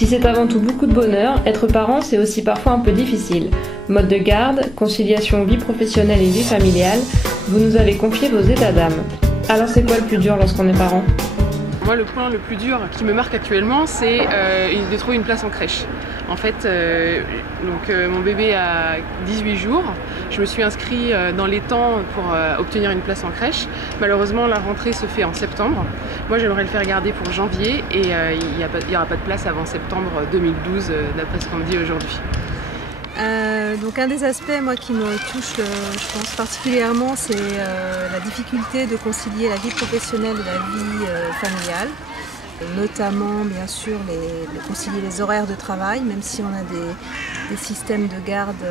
Si c'est avant tout beaucoup de bonheur, être parent c'est aussi parfois un peu difficile. Mode de garde, conciliation vie professionnelle et vie familiale, vous nous avez confié vos états d'âme. Alors c'est quoi le plus dur lorsqu'on est parent ? Moi, le point le plus dur qui me marque actuellement, c'est de trouver une place en crèche. En fait, mon bébé a 18 jours. Je me suis inscrite dans les temps pour obtenir une place en crèche. Malheureusement, la rentrée se fait en septembre. Moi, j'aimerais le faire garder pour janvier et il n'y aura pas de place avant septembre 2012, d'après ce qu'on me dit aujourd'hui. Donc un des aspects qui me touche, je pense particulièrement, c'est la difficulté de concilier la vie professionnelle et la vie familiale. Notamment, bien sûr, de concilier les horaires de travail, même si on a des systèmes de garde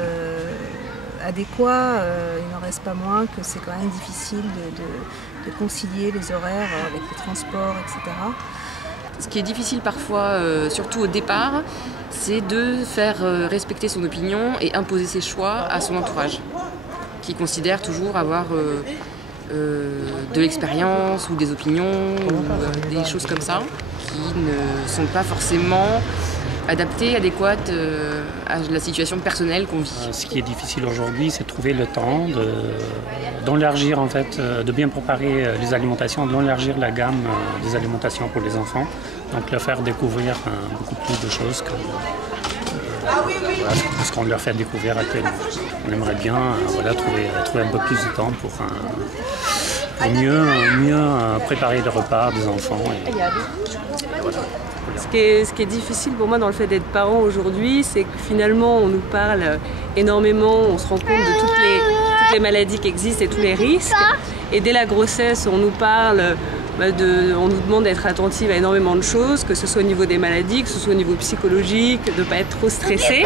adéquats, il n'en reste pas moins que c'est quand même difficile de concilier les horaires avec les transports, etc. Ce qui est difficile parfois, surtout au départ, c'est de faire respecter son opinion et imposer ses choix à son entourage, qui considère toujours avoir de l'expérience ou des opinions ou des choses comme ça qui ne sont pas forcément adaptées, adéquates à la situation personnelle qu'on vit. Ce qui est difficile aujourd'hui, c'est de trouver le temps d'élargir en fait, de bien préparer les alimentations, d'élargir la gamme des alimentations pour les enfants, donc leur faire découvrir beaucoup plus de choses que ce qu'on leur fait découvrir actuellement. On aimerait bien trouver un peu plus de temps pour mieux préparer le repas des enfants. Et voilà. Ce qui est difficile pour moi dans le fait d'être parent aujourd'hui, c'est que finalement on nous parle énormément, on se rend compte de toutes les maladies qui existent et tous les risques. Et dès la grossesse, on nous parle, on nous demande d'être attentive à énormément de choses, que ce soit au niveau des maladies, que ce soit au niveau psychologique, de ne pas être trop stressé.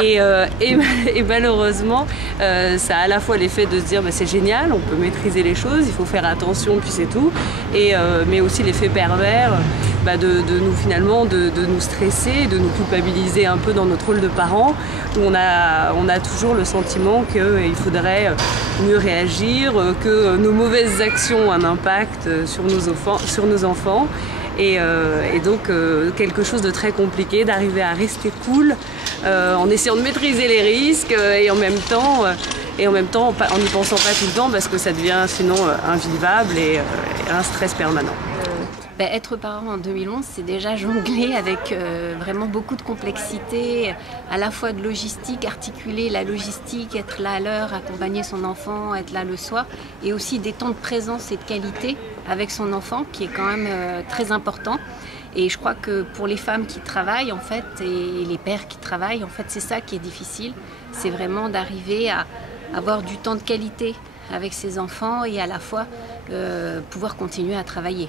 Et malheureusement, ça a à la fois l'effet de se dire c'est génial, on peut maîtriser les choses, il faut faire attention, puis c'est tout. Mais aussi l'effet pervers de nous stresser, de nous culpabiliser un peu dans notre rôle de parent, où on a toujours le sentiment qu'il faudrait mieux réagir, que nos mauvaises actions ont un impact sur nos enfants. Et donc quelque chose de très compliqué, d'arriver à rester cool en essayant de maîtriser les risques et en même temps en n'y pensant pas tout le temps parce que ça devient sinon invivable et un stress permanent. Être parent en 2011, c'est déjà jongler avec vraiment beaucoup de complexité, à la fois de logistique, articuler la logistique, être là à l'heure, accompagner son enfant, être là le soir, et aussi des temps de présence et de qualité avec son enfant, qui est quand même très important. Et je crois que pour les femmes qui travaillent, en fait, et les pères qui travaillent, en fait, c'est ça qui est difficile. C'est vraiment d'arriver à avoir du temps de qualité avec ses enfants et à la fois pouvoir continuer à travailler.